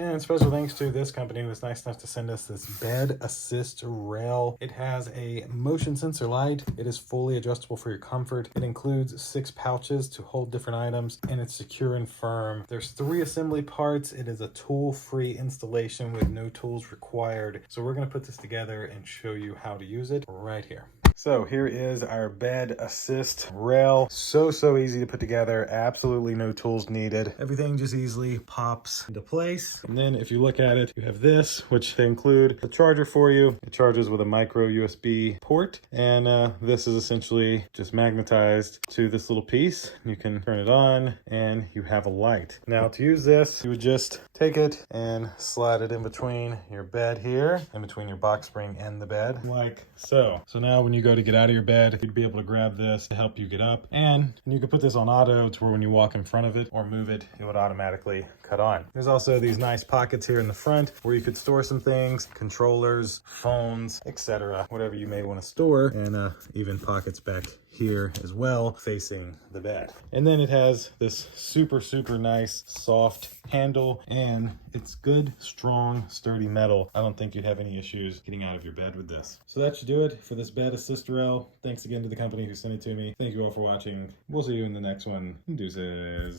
And special thanks to this company who was nice enough to send us this bed assist rail. It has a motion sensor light. It is fully adjustable for your comfort. It includes 6 pouches to hold different items, and it's secure and firm. There's 3 assembly parts. It is a tool-free installation with no tools required. So we're going to put this together and show you how to use it right here. So here is our bed assist rail. So easy to put together. Absolutely no tools needed. Everything just easily pops into place. And then if you look at it, you have this, which they include a charger for you. It charges with a micro USB port. And this is essentially just magnetized to this little piece. You can turn it on and you have a light. Now to use this, you would just take it and slide it in between your bed here, in between your box spring and the bed, like so. So now when you go to get out of your bed, you'd be able to grab this to help you get up, and you can put this on auto to where when you walk in front of it or move it, it would automatically cut on. There's also these nice pockets here in the front where you could store some things, controllers, phones, etc., whatever you may want to store, and even pockets back here as well facing the bed. And then it has this super nice soft handle, and it's good, strong, sturdy metal. I don't think you'd have any issues getting out of your bed with this. So that should do it for this bed assist rail. Thanks again to the company who sent it to me. Thank you all for watching. We'll see you in the next one. Deuces.